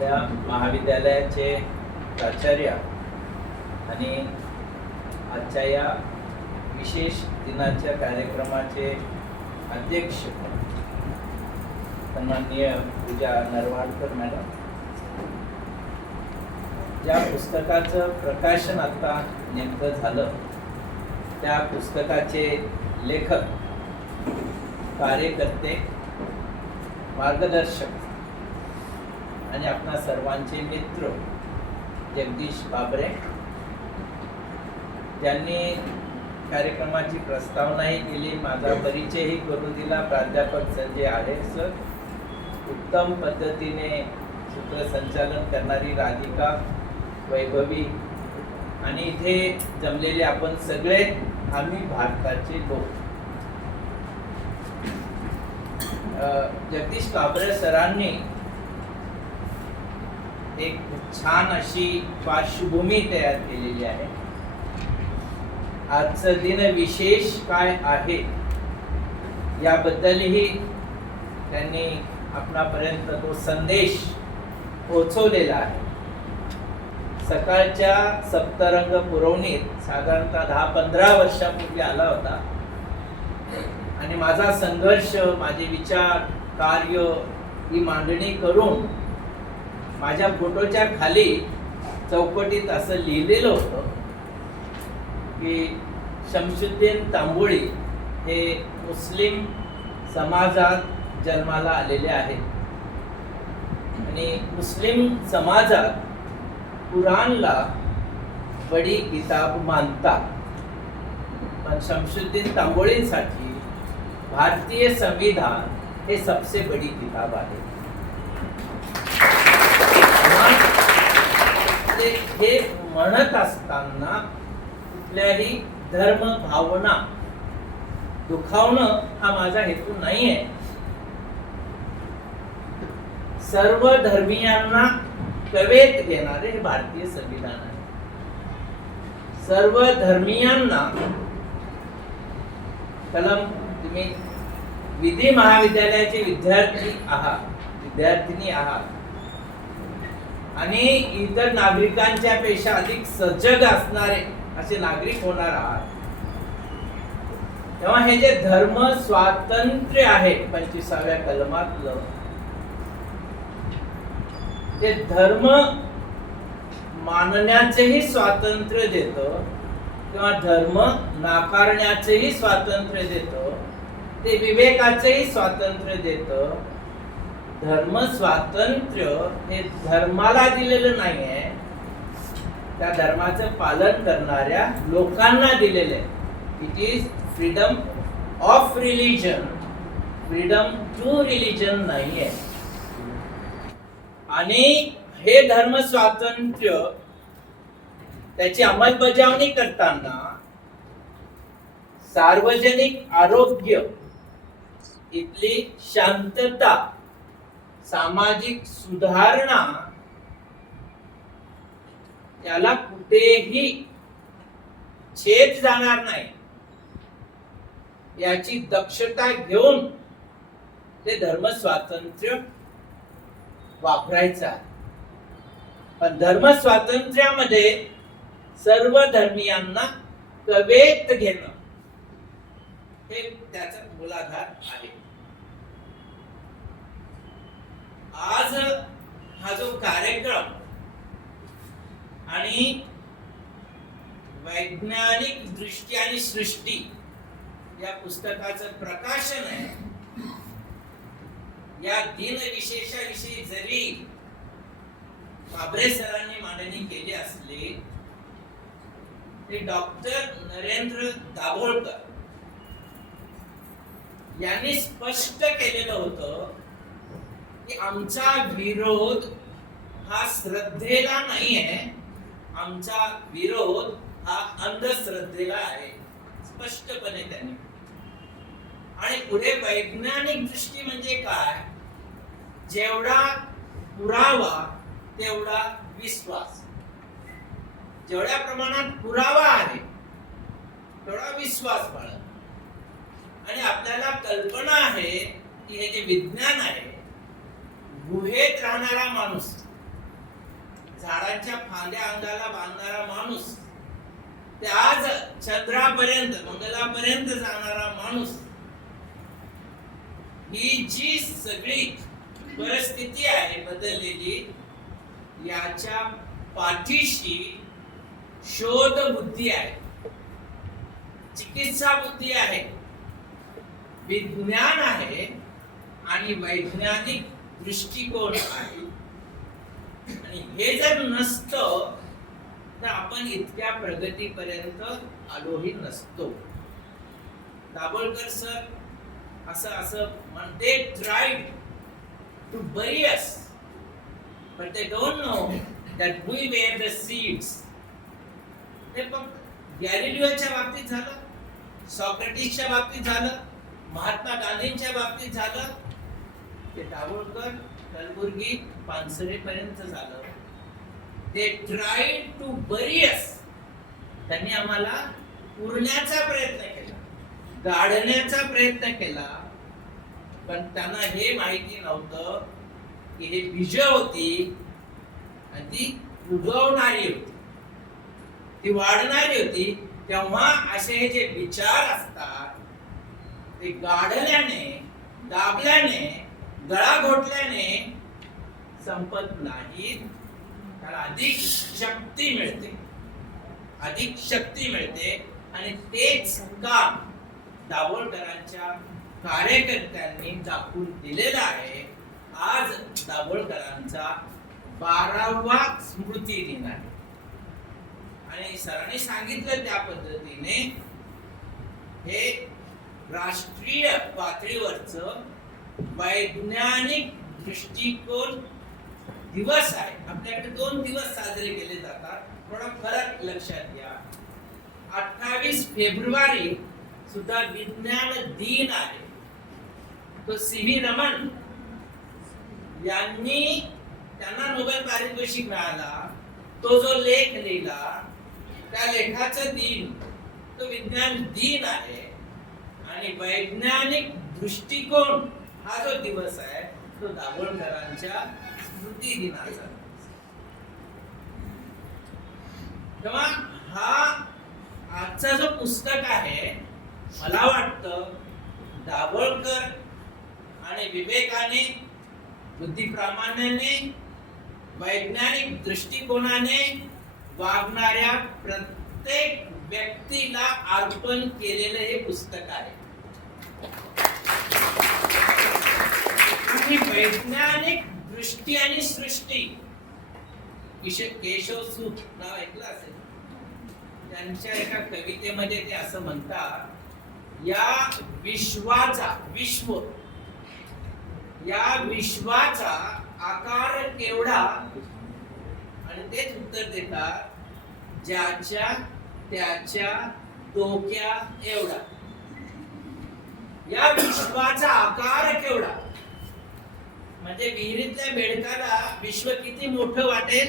आपल्या महाविद्यालयाचे प्राचार्य आणि आजच्या या विशेष दिनाच्या कार्यक्रमाचे अध्यक्ष सन्माननीय पूजा नरवाडकर मॅडम. ज्या पुस्तकाचं प्रकाशन आत्ता नेमकं झालं त्या पुस्तकाचे लेखक कार्यकर्ते मार्गदर्शक आणि आपणा सर्वांचे मित्र जगदीश बाबरे. ज्यांनी कार्यक्रमाची प्रस्तावनाही केली. माझा परिचयही करून दिला. प्राध्यापक संजय आढे सर. उत्तम पद्धतीने सूत्रसंचालन करणारी राधिका वैभवी आणि इथे जमलेले आपण सगळे आम्ही भारताचे लोक. जगदीश काबरे सरांनी एक छान अशी पार्श्वभूमी तयार केलेली आहे. आजचं दिन विशेष काय आहे? याबद्दलही त्यांनी आपणापर्यंत तो संदेश पोहोचवलेला आहे. सकाळच्या सप्तरंग पुरवणीत साधारणतः दहा पंधरा वर्षापूर्वी आला होता. आणि माझा संघर्ष माझे विचार कार्य ही मांडणी करून माझ्या फोटोच्या खाली चौकटीत असं लिहिलेलं होतं की शमशुद्दीन तांबोळी हे मुस्लिम समाजात जन्माला आलेले आहेत. आणि मुस्लिम समाजात कुराणला बडी किताब मानतात. पण शमशुद्दीन तांबोळींसाठी भारतीय संविधान हे सबसे बडी किताब आहे. मग हे म्हणत असताना कुठल्याही धर्म भावना दुखावणं हा माझा हेतू नाही आहे सर्व धर्मियांना कवेत घेणारे हे भारतीय संविधान आहे. सर्व धर्मियांना कलम तुम्ही विधी महाविद्यालयाचे विद्यार्थी आहात विद्यार्थिनी आहात आणि इतर नागरिकांच्या पेक्षा अधिक सजग असणारे असे नागरिक होणार आहात. तेव्हा हे जे धर्म स्वातंत्र्य आहे पंचवीसाव्या कलमातलं ते धर्म मानण्याचेही स्वातंत्र्य देत किंवा धर्म नाकारण्याचेही स्वातंत्र्य देत ते विवेकाचेही स्वातंत्र्य देतं धर्म स्वातंत्र्य हे धर्माला दिलेलं नाही आहे त्या धर्माचं पालन करणाऱ्या लोकांना दिलेलं आहे. It is freedom of religion freedom to religion नाही आहे आणि हे धर्म स्वातंत्र्य त्याची अंमलबजावणी करताना सार्वजनिक आरोग्य इथली शांतता सामाजिक सुधारणा याला कुठेही छेद जाणार नाही. याची दक्षता घेऊन ते धर्म स्वातंत्र्य वापरायचं पण धर्म स्वातंत्र्यामध्ये सर्व धर्मियांना कवेत घेणं हे त्याचा मूलाधार आहे. आज हा जो कार्यक्रम आणि वैज्ञानिक दृष्टी आणि सृष्टी या पुस्तकाचं प्रकाशन आहे या दिन विशेषाविषयी जरी बाबरे सरांनी मांडणी केली असली ते डॉक्टर नरेंद्र दाभोळकर यांनी स्पष्ट केलेलं होतं की आमचा विरोध हा श्रद्धेला नाही आहे. आमचा विरोध हा अंधश्रद्धेला आहे. स्पष्टपणे त्यांनी. आणि पुढे वैज्ञानिक दृष्टी म्हणजे काय? जेवढा पुरावा तेवढा विश्वास. जेवढ्या प्रमाणात पुरावा आहे तेवढा विश्वास बाळग. आणि आपल्याला कल्पना आहे की हे जे विज्ञान आहे गुहेत राहणारा माणूस. झाडांच्या फांद्या अंगाला बांधणारा माणूस. ते आज चंद्रापर्यंत मंगलापर्यंत जाणारा माणूस. ही जी सगळी परिस्थिती आहे बदललेली याच्या पाठीशी शोध बुद्धी आहे. चिकित्सा बुद्धी आहे. विज्ञान आहे आणि वैज्ञानिक दृष्टिकोन आहे. आणि हे जर नसतं तर आपण इतक्या प्रगतीपर्यंत आलोही नसतो. दाभोळकर सर असं असं म्हणते tried to bury us but they don't know that we were the seeds ते फक्त गॅलिलिओच्या बाबतीत झालं सॉक्रेटिसच्या बाबतीत झालं महात्मा गांधींच्या बाबतीत झालं ते दाभोळकर कलबुर्गी पानसरेपर्यंत झालं. ते ट्राय टू बरी अस त्यांनी आम्हाला पुरण्याचा प्रयत्न केला गाडण्याचा प्रयत्न केला. पण त्यांना हे माहिती नव्हतं की हे बीज होती आणि ती उगवणारी होती. ती वाढणारी होती. तेव्हा असे हे जे विचार असतात ते गाढल्याने दाबल्याने गळा घोटल्याने संपत नाही. त्याला अधिक शक्ती मिळते. अधिक शक्ती मिळते. आणि तेच काम दाभोळकरांच्या कार्यकर्त्यांनी दाखवून दिलेलं आहे. आज दाभोळकरांचा बारावा स्मृती दिन आहे. आणि सरांनी सांगितलं त्या पद्धतीने हे राष्ट्रीय पातळीवरचं वैज्ञानिक दृष्टिकोन दिवस आहे. आपल्याकडे दोन दिवस साजरे केले जातात. थोडा फरक लक्षात घ्या. अठ्ठावीस फेब्रुवारी सुद्धा विज्ञान दिन आहे. तो सी व्ही रमन यांनी त्यांना नोबेल पारितोषिक मिळाला. तो जो लेख लिहिला त्या लेखाचं दिन तो विज्ञान दिन आहे. आणि वैज्ञानिक दृष्टिकोन हा जो दिवस आहे तो दाभोळकरांच्या स्मृती दिनाचा तेव्हा हा आजचा जो पुस्तक आहे मला वाटतं दाभोळकर आणि विवेकाने बुद्धिप्रामाण्याने वैज्ञानिक दृष्टिकोनाने वागणाऱ्या प्रत्येक व्यक्तीला अर्पण केलेलं हे पुस्तक आहे. आणि वैज्ञानिक दृष्टी आणि सृष्टी. विषय केशव सूत नाव ऐकलं असेल? त्यांच्या एका कवितेमध्ये ते असं म्हणतात या विश्वाचा विश्व या विश्वाचा आकार केवढा? आणि तेच उत्तर देतात ज्याच्या त्याच्या डोक्या एवढा. या विश्वाचा आकार केवढा? म्हणजे विहिरीतल्या बेडकाला विश्व किती मोठं वाटेल?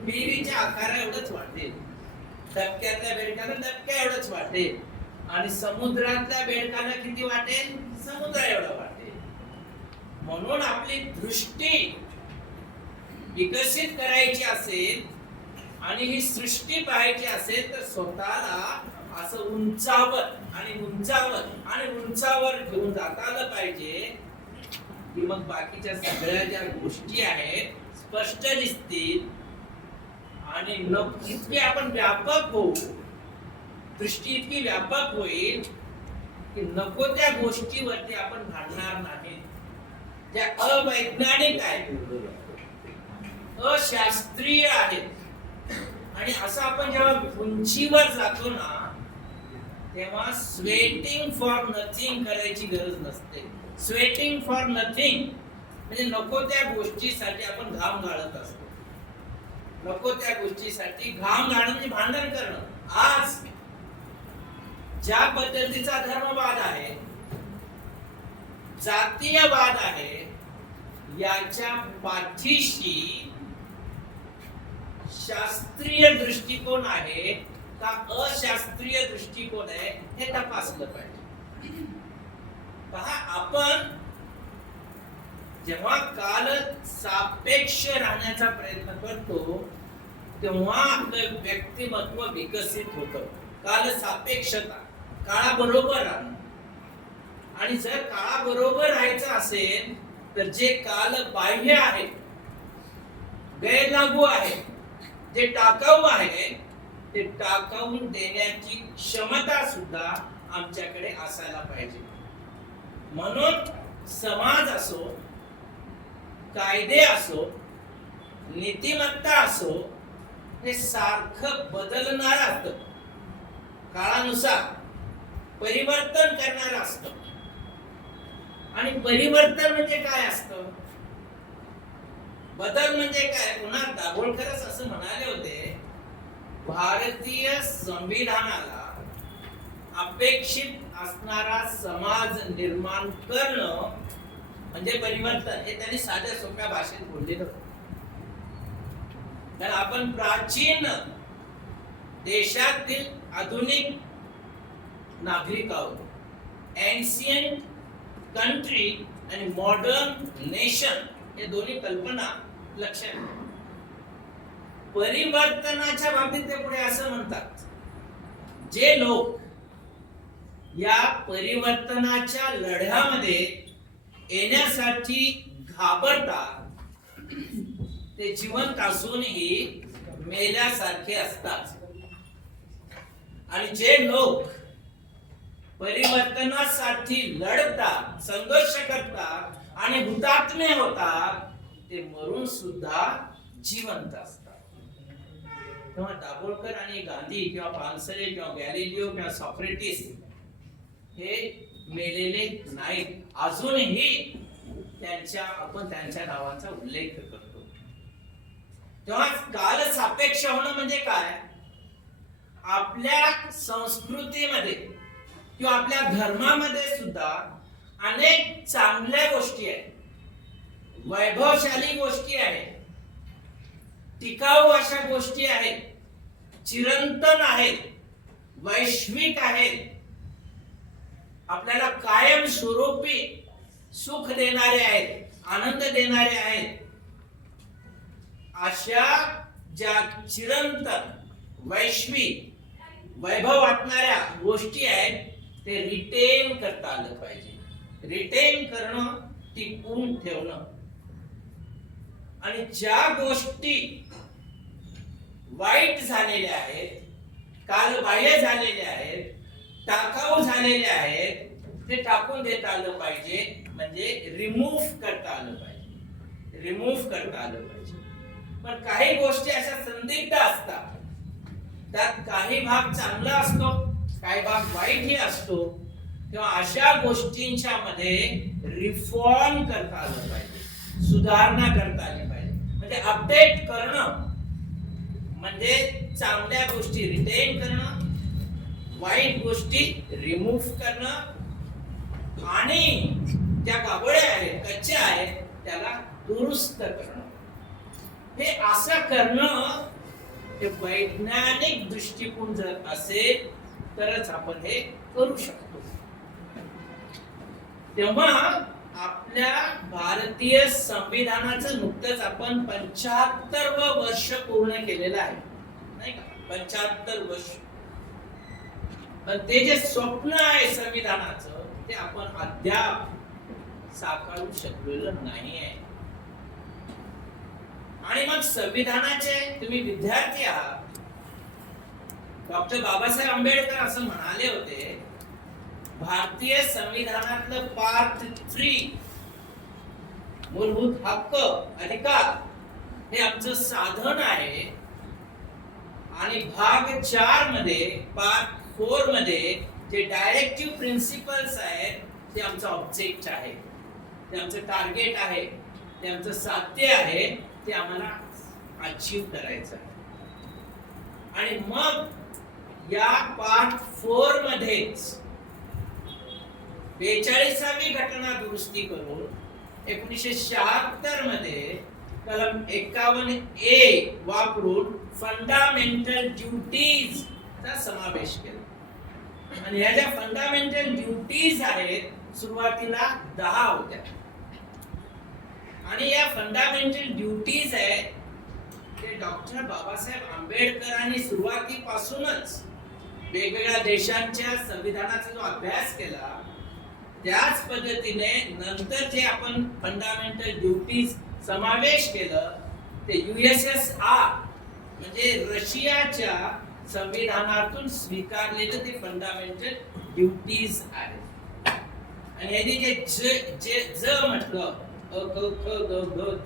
विहिरीच्या आकारा एवढंच वाटेल. डबक्यातल्या बेडकाला डबक्या एवढंच वाटेल. आणि समुद्रातल्या बेडकाला किती वाटेल? समुद्र एवढं वाटेल. म्हणून आपली दृष्टी विकसित करायची असेल आणि ही सृष्टी पाहायची असेल तर स्वतःला असं उंचावर आणि उंचावर आणि उंचावर घेऊन जाता आलं पाहिजे. की मग बाकीच्या सगळ्या ज्या गोष्टी आहेत स्पष्ट दिसतील आणि न- इतके आपण व्यापक होऊ दृष्टी इतकी व्यापक होईल की नको त्या गोष्टीवरती आपण भांडणार नाही. ज्या अवैज्ञानिक आहेत. अशास्त्रीय आहेत. आणि असं आपण जेव्हा उंचीवर जातो ना तेव्हा स्वेटिंग फॉर नथिंग करायची गरज नसते. स्वेटिंग फॉर नथिंग म्हणजे नको त्या गोष्टीसाठी आपण घाम गाळत असतो. नको त्या गोष्टीसाठी घाम गाळणं म्हणजे भांडण करणं. आज ज्या पद्धतीचा धर्मवाद आहे जातीयवाद आहे याच्या पाठीशी शास्त्रीय दृष्टिकोन आहे का अशास्त्रीय दृष्टिकोन आहे हे तपासलं पाहिजे. पहा आपण जेव्हा काल सापेक्ष राहण्याचा प्रयत्न करतो तेव्हा आपलं व्यक्तिमत्व विकसित होतं. काल सापेक्षता काळाबरोबर राहणं. आणि जर काळाबरोबर राहायचं असेल तर जे काल बाह्य आहे गैरलागू आहे जे टाकाऊ आहे ते टाकावून देण्याची क्षमता सुद्धा आमच्याकडे असायला पाहिजे. म्हणून समाज असो कायदे असो नीतिमत्ता असो हे सारखं बदलणार असत. काळानुसार परिवर्तन करणार असत. आणि परिवर्तन म्हणजे काय असतं? बदल म्हणजे काय? पुन्हा दाभोळकरच असं म्हणाले होते भारतीय संविधानाला अपेक्षित असणारा समाज निर्माण करणं म्हणजे परिवर्तन हे त्यांनी साध्या सोप्या भाषेत बोललेलं होतं. तर आपण प्राचीन देशातील आधुनिक नागरिक आहोत. एन्शियंट कंट्री आणि मॉडर्न नेशन हे दोन्ही कल्पना लक्षात परिवर्तनाच्या बाबतीत ते पुढे असं म्हणतात. जे लोक या परिवर्तनाच्या लढ्यामध्ये येण्यासाठी घाबरतात. ते जिवंत असूनही मेल्यासारखे असतात. आणि जे लोक परिवर्तनासाठी लढतात संघर्ष करतात आणि हुतात्मे होतात ते मरून सुद्धा जिवंत असतात. तेव्हा दाभोळकर आणि गांधी किंवा पानसरे किंवा गॅलिलिओ किंवा सॉक्रेटिस हे मेलेले नाहीत अजूनही त्यांच्या आपण त्यांच्या नावाचा उल्लेख करतो. तेव्हा काल सापेक्ष होणं म्हणजे काय? आपल्या संस्कृतीमध्ये किंवा आपल्या धर्मामध्ये सुद्धा अनेक चांगल्या गोष्टी आहेत. वैभवशाली गोष्टी आहेत. टिकाऊ अशा गोष्टी आहेत. चिरंतन आहेत. वैश्विक आहेत. आपल्याला कायम स्वरूपी सुख देणारे आहेत आनंद देणारे आहेत. अशा ज्या चिरंतन वैश्विक वैभव वाटणाऱ्या गोष्टी आहेत ते रिटेन करता आलं पाहिजे. रिटेन करणं टिकून ठेवणं. आणि ज्या गोष्टी वाईट झालेल्या आहेत कालबाह्य झालेल्या आहेत टाकाऊ झालेले आहेत ते टाकून देता आलं पाहिजे म्हणजे रिमूव्ह करता आलं पाहिजे. रिमूव्ह करता आलं पाहिजे. पण काही गोष्टी अशा संदिग्ध असतात. त्यात काही भाग चांगला असतो काही भाग वाईटही असतो तेव्हा अशा गोष्टींच्या मध्ये रिफॉर्म करता आलं पाहिजे सुधारणा करता आली पाहिजे. म्हणजे अपडेट करणं म्हणजे चांगल्या गोष्टी रिटेन करणं वाईट गोष्टी रिमूव्ह करणं आणि त्या गाबळ्या आहेत कच्च्या आहेत त्याला दुरुस्त करणं. हे असं करणं हे वैज्ञानिक दृष्टिकोन जर असेल तरच आपण हे करू शकतो. तेव्हा आपल्या भारतीय संविधानाचं नुकतंच आपण पंच्याहत्तर वर्ष पूर्ण केलेलं आहे. नाही का? पंच्याहत्तर वर्ष. पण ते जे स्वप्न आहे संविधानाचं ते आपण अद्याप साकारू शकलेलं नाही आहे. आणि मग संविधानाचे तुम्ही विद्यार्थी आहात. डॉक्टर बाबासाहेब आंबेडकर असं म्हणाले होते भारतीय संविधानातलं पार्ट थ्री मूलभूत हक्क अधिकार हे आमचं साधन आहे. आणि भाग चारमध्ये पार्ट फोरमध्ये जे डायरेक्टिव्ह प्रिन्सिपल्स आहेत ते आमचं ऑब्जेक्ट आहे. ते आमचं टार्गेट आहे ते आमचं साध्य आहे ते आम्हाला अचीव करायचं आहे. आणि मग या पार्ट फोर मध्येच बेचाळीसावी घटना दुरुस्ती करून एकोणीसशे शहात्तरमध्ये कलम एकावन्न ए वापरून फंडामेंटल ड्युटीज चा समावेश केला. आणि ह्या ज्या फंडामेंटल ड्युटीज आहेत सुरुवातीला दहा होत्या. आणि या फंडामेंटल ड्युटीज आहे ते डॉक्टर बाबासाहेब आंबेडकरांनी सुरुवातीपासूनच वेगवेगळ्या देशांच्या संविधानाचा जो अभ्यास केला त्याच पद्धतीने नंतर जे आपण फंडामेंटल ड्युटीज समावेश केलं ते युएसएस आर म्हणजे रशियाच्या संविधानातून स्वीकारलेलं ते फंडामेंटल ड्युटीज आहेत. आणि यांनी जे ज जे ज म्हटलं अ क ख ग घ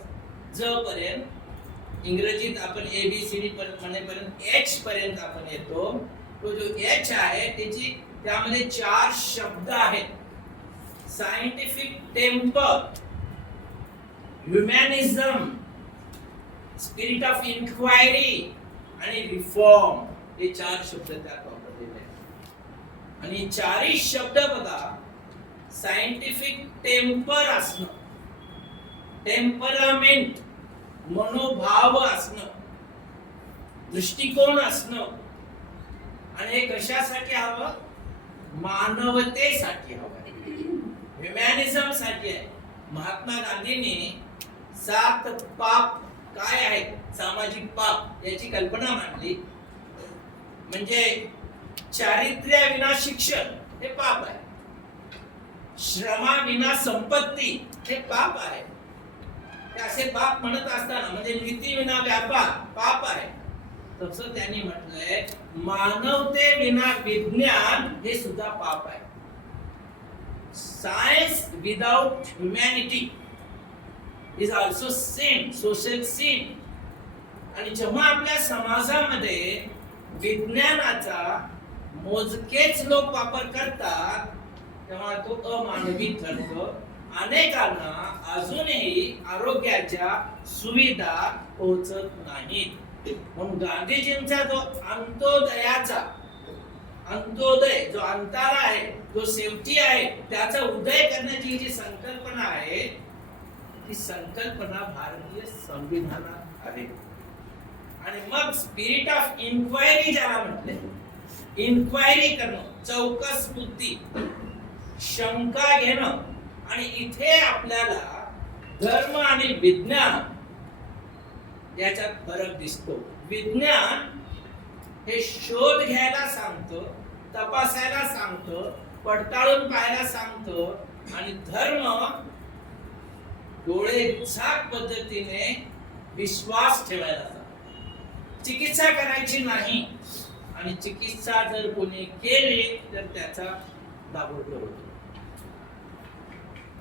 ज पर्यंत इंग्रजीत आपण ए बी सी डी पर्यंत म्हणेपर्यंत एच पर्यंत आपण येतो. तो जो एच आहे त्याची त्यामध्ये चार शब्द आहेत. Scientific temper humanism spirit of inquiry आणि रिफॉर्म हे चार शब्द त्यात वापरलेले आहेत. आणि चारही शब्द बघा सायंटिफिक टेम्पर असणं टेम्परामेंट मनोभाव असणं दृष्टिकोन असणं आणि हे कशासाठी हवं? मानवतेसाठी हवं ह्युमॅनिझमसाठी आहे. महात्मा गांधींनी सात पाप काय आहेत? सामाजिक पाप याची कल्पना मांडली. म्हणजे चारित्र्याविना शिक्षण हे पाप आहे. श्रमाविना संपत्ती हे पाप आहे. असे पाप म्हणत असताना म्हणजे नीती विना व्यापार पाप आहे. तस त्यांनी म्हटलंय मानवते विना विज्ञान हे सुद्धा पाप आहे. Science without humanity is also same social scene आणि जेव्हा आपल्या समाजामध्ये विज्ञानाचा मोजकेच लोक वापर करतात तेव्हा तो अमानवी ठरतो. अनेकांना अजूनही आरोग्याच्या सुविधा पोहोचत नाहीत. म्हणून गांधीजींचा जो अंत्योदयाचा अंत्योदय जो अंतारा आहे जो शेवटी आहे त्याचा उदय करण्याची जी संकल्पना आहे ती संकल्पना भारतीय संविधानात आहे. आणि मग स्पिरिट ऑफ इन्क्वायरी ज्याला म्हटले इन्क्वायरी करणं चौकस बुद्धी शंका घेणं आणि इथे आपल्याला धर्म आणि विज्ञान याच्यात फरक दिसतो. विज्ञान हे शोध घ्यायला सांगतो तपासायला सांगतो पडताळून पाहायला सांगतं आणि धर्म डोळे झाक पद्धतीने विश्वास ठेवायला सांगतो. चिकित्सा करायची नाही. आणि चिकित्सा जर कोणी केली तर त्याचा दाभोळकर होतो.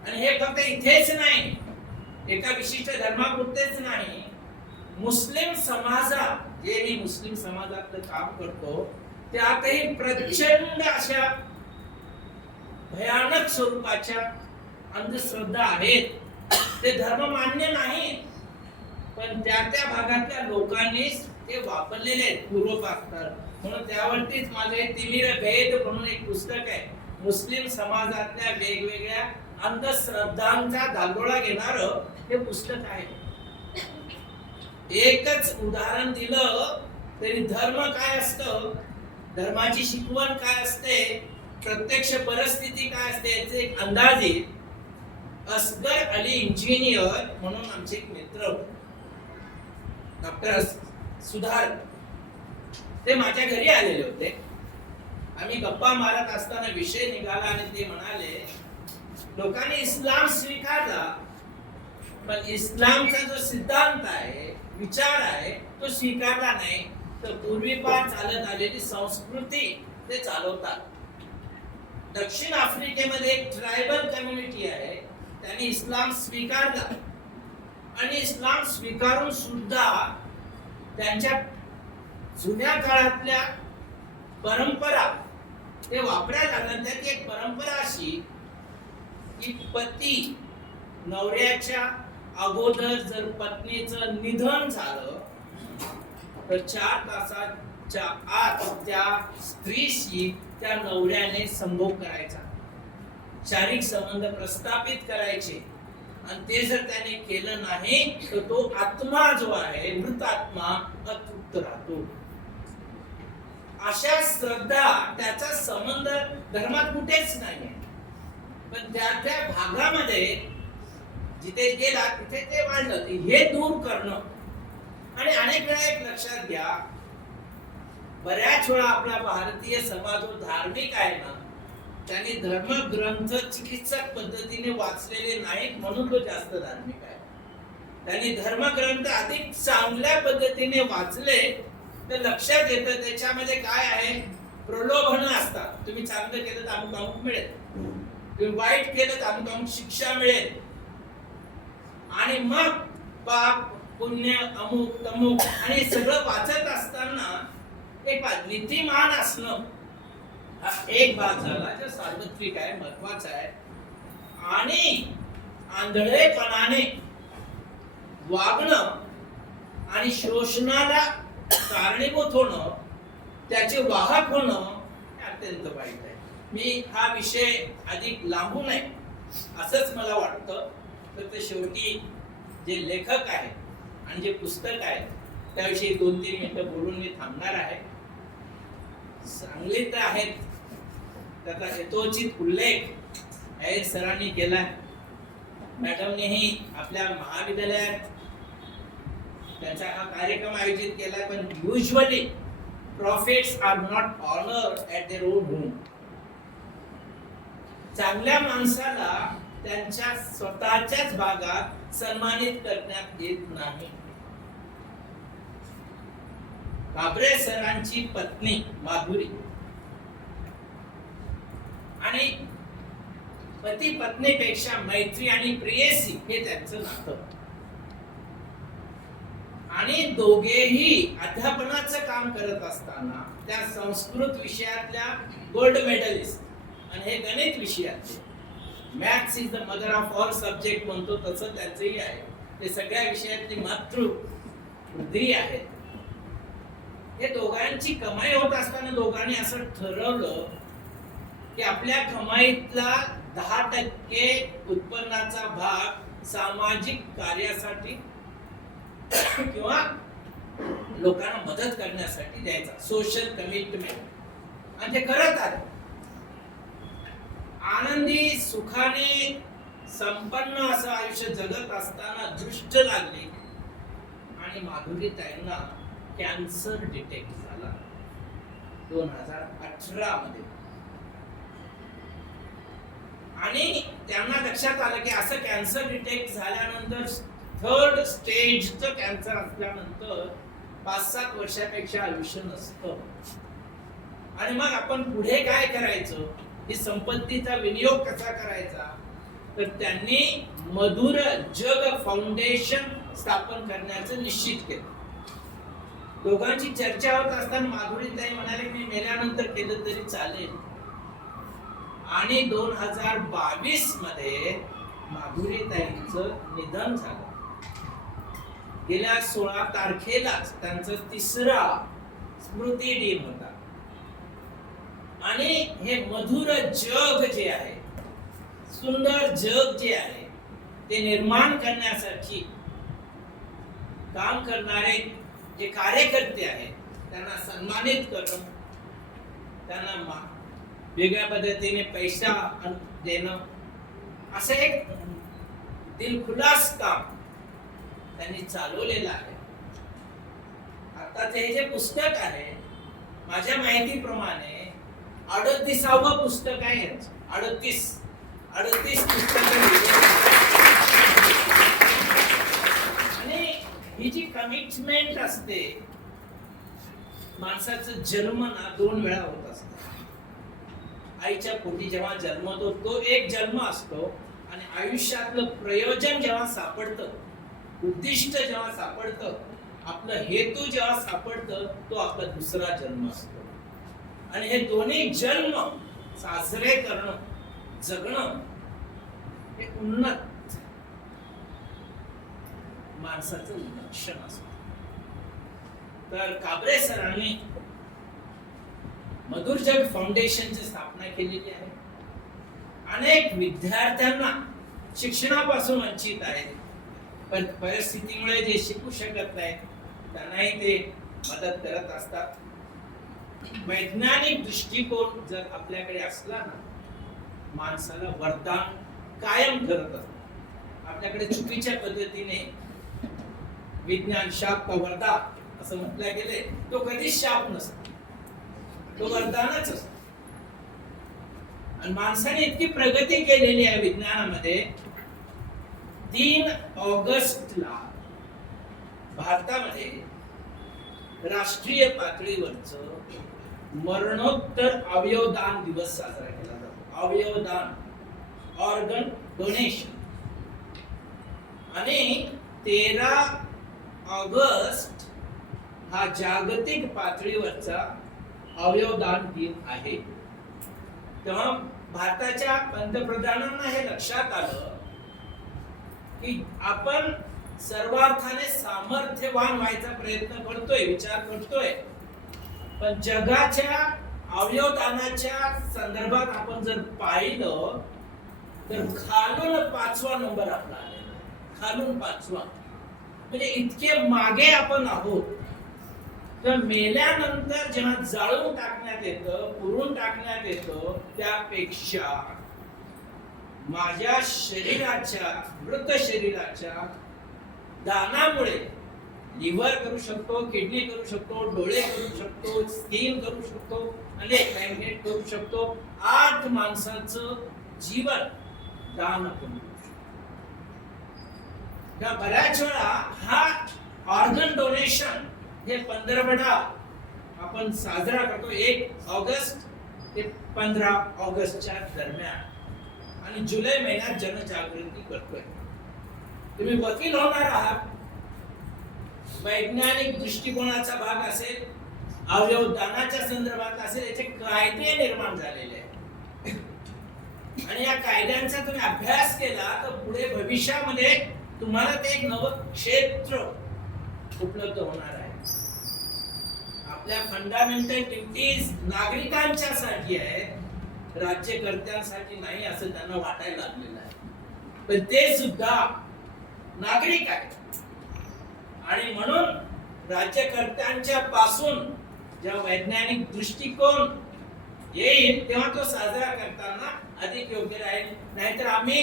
आणि हे फक्त इथेच नाही. एका विशिष्ट धर्मापुरतेच नाही. मुस्लिम समाजात जे मी मुस्लिम समाजातलं काम करतो त्यातही प्रचंड अशा भयानक स्वरूपाच्या अंधश्रद्धा आहेत. ते धर्म मान्य नाही पण त्या त्या भागातल्या लोकांनी ते वापरलेले आहेत पूर्वपास्तर. म्हणून त्यावरतीच माझं एक तिमिर भेद म्हणून एक पुस्तक आहे. मुस्लिम समाजातल्या वेगवेगळ्या अंधश्रद्धांचा दांडोळा घेणार हे पुस्तक आहे. एकच उदाहरण दिलं तरी धर्म काय असतं? धर्माची शिकवण काय असते? प्रत्यक्ष परिस्थिती काय असते? याचे एक अंदाजे असगर अली इंजिनियर म्हणून आमचे एक मित्र डॉक्टर सुधार ते माझ्या घरी आलेले होते. आम्ही गप्पा मारत असताना विषय निघाला आणि ते म्हणाले लोकांनी इस्लाम स्वीकारला पण इस्लामचा जो सिद्धांत आहे विचार आहे तो स्वीकारला नाही. तर पूर्वीपार चालत आलेली संस्कृती ते चालवतात. दक्षिण आफ्रिकेमध्ये एक ट्रायबल कम्युनिटी आहे. त्यांनी इस्लाम स्वीकारला. आणि इस्लाम स्वीकारून सुद्धा त्यांच्या जुन्या काळातल्या परंपरा ते वापरायला लागल्या त्यात एक परंपरा अशी की पती नवऱ्याच्या अगोदर जर पत्नीचं निधन झालं तर चार तासाच्या आत त्या स्त्रीशी त्या नवऱ्याने संभोग करायचा. शारीरिक संबंध प्रस्थापित करायचे. आणि ते जर त्याने केलं नाही तर तो आत्मा जो आहे मृत आत्मा अतृप्त राहतो. अशा श्रद्धा त्याचा संबंध धर्मात कुठेच नाही पण त्या त्या भागामध्ये जिथे गेला तिथे ते वाढलं हे दूर करणं. आणि अनेक वेळा एक लक्षात घ्या बऱ्याच वेळा आपला भारतीय समाज जो धार्मिक आहे ना त्यांनी धर्मग्रंथ चिकित्सक पद्धतीने वाचलेले नाहीत म्हणून तो जास्त धार्मिक आहे. त्यांनी धर्मग्रंथ अधिक चांगल्या पद्धतीने वाचले तर लक्षात येतं त्याच्यामध्ये काय आहे? प्रलोभन असतात. तुम्ही चांगलं केलं तर अमुक अमुक मिळेल. तुम्ही वाईट केलं तर अमुक अमुक शिक्षा मिळेल. आणि मग पाप पुण्य अमुक तमुक आणि सगळं वाचत असताना एक नीतिमान असणं हा एक भाग झाला. जो सार्वत्रिक आहे महत्त्वाचा आहे. आणि आंधळेपणाने वागणं आणि शोषणाला कारणीभूत होणं त्याचे वाहक होणं अत्यंत वाईट आहे. मी हा विषय अधिक लांबू नये असंच मला वाटतं. तर ते शेवटी जे लेखक आहेत आणि जे पुस्तक आहे त्याविषयी दोन तीन मिनिटं बोलून मी थांबणार आहे. सांगलीत आहेत त्याचा यथोचित उल्लेख आहे सरांनी केला. मॅडमनेही आपल्या महाविद्यालयात त्याचा हा कार्यक्रम आयोजित केला पण usually profits are not honour at their own home चांगल्या माणसाला त्यांच्या स्वतःच्याच भागात सन्मानित करण्यात येत नाही. काबरे सरांची पत्नी माधुरी. आणि पती पत्नीपेक्षा मैत्री आणि प्रियसी हे त्यांचं नातं. आणि दोघेही अध्यापनाचं काम करत असताना त्या संस्कृत विषयातल्या गोल्ड मेडलिस्ट आणि हे गणित विषयातले. Maths is the mother of all subject म्हणतो तसं त्यांचंही आहे. ते सगळ्या विषयातली मातृ बुद्धी आहेत हे दोघांची कमाई होत असताना दोघांनी असं ठरवलं की आपल्या कमाईतला दहा टक्के उत्पन्नाचा भाग सामाजिक कार्यासाठी किंवा लोकांना मदत करण्यासाठी द्यायचा. सोशल कमिटमेंट आणि ते करत आले. आनंदी सुखाने संपन्न असं आयुष्य जगत असताना दृष्ट लागले. आणि माधुरी ताईंना कॅन्सर डिटेक्ट झाला. दोन हजार अठरा मध्ये आणि त्यांना लक्षात आलं की असं कॅन्सर डिटेक्ट झाल्यानंतर थर्ड स्टेजचं कॅन्सर असल्यानंतर पाच सात वर्षापेक्षा आयुष्य नसतं. आणि मग आपण पुढे काय करायचं? ही संपत्तीचा विनियोग कसा करायचा? तर त्यांनी मधुर जग फाउंडेशन स्थापन करण्याचं निश्चित केलं. दोघांची चर्चा होत असताना माधुरीताई म्हणाले मी मेल्यानंतर केलं तरी चालेल. आणि दोन हजार बावीसमध्ये माधुरीताईंचं निधन झालं. गेल्या सोळा तारखेलाच त्यांचं तिसरा स्मृती दिन होता. आणि हे मधुर जग जे आहे सुंदर जग जे आहे ते निर्माण करण्यासाठी काम करणारे जे कार्यकर्ते आहेत त्यांना सन्मानित करणं त्यांना मा- वेगळ्या पद्धतीने पैसा देणं. असं एक दिलखुलास काम त्यांनी चालवलेलं आहे. आता हे जे पुस्तक आहे माझ्या माहितीप्रमाणे अडतीसावं पुस्तक आहे अडतीस. अडतीस पुस्तक आणि ही जी कमिटमेंट असते माणसाचा जन्म ना दोन वेळा होत असतं. आईच्या पोटी जेव्हा जन्मतो तो एक जन्म असतो आणि आयुष्यातलं प्रयोजन जेव्हा सापडतं उद्दिष्ट जेव्हा सापडतं आपलं हेतू जेव्हा सापडतं तो आपला दुसरा जन्म असतो. आणि हे दोन्ही जन्म साजरे करणं जगणं हे उन्नत माणसाचं लक्षण असतं. तर काबरे सरांनी मधुर जग फाउंडेशनची स्थापना केलेली आहे. अनेक विद्यार्थ्यांना शिक्षणापासून वंचित आहेत पण परिस्थितीमुळे जे शिकू शकत नाहीत त्यांनाही ते मदत करत असतात. वैज्ञानिक दृष्टिकोन जर आपल्याकडे असला ना माणसाला वरदान कायम करत असत. आपल्याकडे चुकीच्या पद्धतीने विज्ञान शाप का वरदान असं म्हटलं गेले तो कधीच शाप नसतो. तो वरदानच असतो. आणि माणसाने इतकी प्रगती केलेली आहे विज्ञानामध्ये तीन ऑगस्टला भारतामध्ये राष्ट्रीय पातळीवरच मरणोत्तर अवयवदान दिवस साजरा केला जातो. अवयवदान ऑर्गन डोनेशन. आणि तेरा ऑगस्ट हा जागतिक पातळीवरचा अवयवदान दिन आहे. तेव्हा भारताच्या पंतप्रधानांना हे लक्षात आलं की आपण सर्वार्थाने सामर्थ्यवान व्हायचा प्रयत्न करतोय विचार करतोय. पण जगाच्या अवयवदानाच्या संदर्भात आपण जर पाहिलं तर खालून पाचवा नंबर आपला आलेला खालून पाचवा. म्हणजे इतके मागे आपण आहोत. तर मेल्यानंतर जेव्हा जाळून टाकण्यात येतं पुरून टाकण्यात येतं त्यापेक्षा माझ्या शरीराच्या मृत शरीराच्या दानामुळे लिव्हर करू शकतो किडनी करू शकतो डोळे करू शकतो स्किन करू शकतो अनेक मॅग्नेट करू शकतो आठ माणसाचं जीवन दान आपण करू शकतो. त्या बऱ्याच वेळा हा ऑर्गन डोनेशन हे पंधरवडा आपण साजरा करतो एक ऑगस्ट ते पंधरा ऑगस्टच्या दरम्यान. आणि जुलै महिन्यात जनजागृती करतोय. तुम्ही वकील होणार आहात. वैज्ञानिक दृष्टिकोनाचा भाग असेल अवयव दानाच्या संदर्भात असेल याचे कायदे निर्माण झालेले आहेत. आणि या कायद्यांचा तुम्ही अभ्यास केला तर पुढे भविष्यामध्ये तुम्हाला ते एक नवं क्षेत्र उपलब्ध होणार आहे. आपल्या फंडामेंटल ड्युटीज नागरिकांच्या साठी आहेत राज्यकर्त्यांसाठी नाही असं त्यांना वाटायला लागलेलं आहे. पण ते सुद्धा नागरिक आहेत. आणि म्हणून राज्यकर्त्यांच्या पासून जेव्हा वैज्ञानिक दृष्टिकोन येईल तेव्हा तो साजरा करताना अधिक योग्य राहील. नाहीतर आम्ही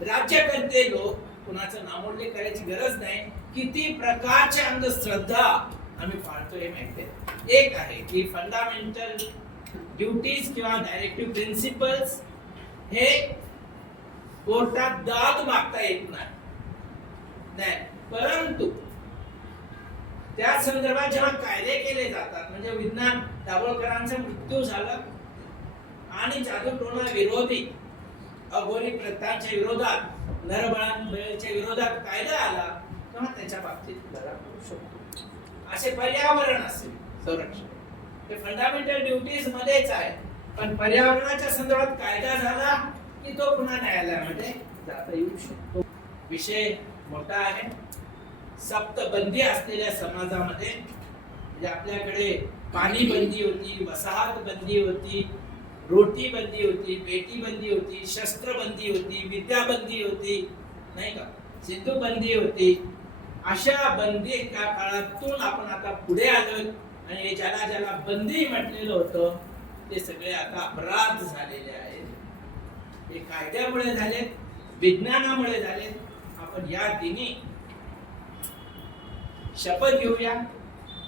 राज्यकर्ते लोक कुणाचं नामोल्लेख करायची गरज नाही. किती प्रकारच्या अंधश्रद्धा आम्ही पाळतो हे माहिती एक आहे की फंडामेंटल ड्युटीज किंवा डायरेक्टिव्ह प्रिन्सिपल्स हे कोर्टात दाद मागता येत नाही. नाही परंतु त्या संदर्भात जेव्हा कायदे केले जातात म्हणजे विज्ञान दाभोळकरांचा मृत्यू झाला आणि जादू जादूटोणा विरोधी अघोरी प्रथांच्या विरोधात नरबळांच्या विरोधात कायदा आला तेव्हा त्याच्या बाबतीत लढा करू शकतो. असे पर्यावरण असेल संरक्षण. ते फंडामेंटल ड्युटीज मध्येच आहे. पण पर्यावरणाच्या संदर्भात कायदा झाला की तो पुन्हा न्यायालयामध्ये जाता येऊ शकतो. विषय मोठा आहे. सप्तबंदी असलेल्या समाजामध्ये म्हणजे आपल्याकडे पाणी बंदी होती वसाहत बंदी होती रोटी बंदी होती पेटी बंदी होती शस्त्र बंदी होती विद्या बंदी होती नाही का? सिंधू बंदी होती अशा बंदी त्या काळातून आपण आता पुढे आलो आणि ज्याला ज्याला बंदी म्हटलेलं होतं ते सगळे आता अपराध झालेले आहेत. हे कायद्यामुळे झालेत विज्ञानामुळे झालेत. आपण या दिनी शपथ घेऊया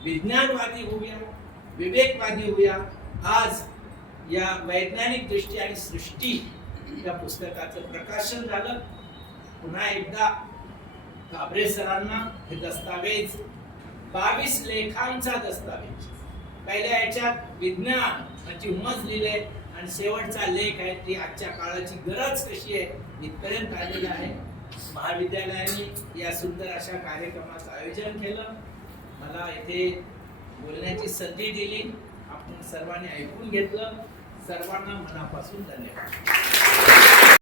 विज्ञानवादी होऊया विवेकवादी होऊया. आज या वैज्ञानिक दृष्टी आणि सृष्टी या पुस्तकाचं प्रकाशन झालं. पुन्हा एकदा घाबरे सरांना हे दस्तावेज. बावीस लेखांचा दस्तावेज. पहिल्या याच्यात विज्ञान त्याची उमज लिहिले आणि शेवटचा लेख आहे ती आजच्या काळाची गरज कशी आहे इथपर्यंत आलेली आहे. महाविद्यालयाने या सुंदर अशा कार्यक्रमाचं आयोजन केलं. मला इथे बोलण्याची संधी दिली. आपण सर्वांनी ऐकून घेतलं. सर्वांना मनापासून धन्यवाद.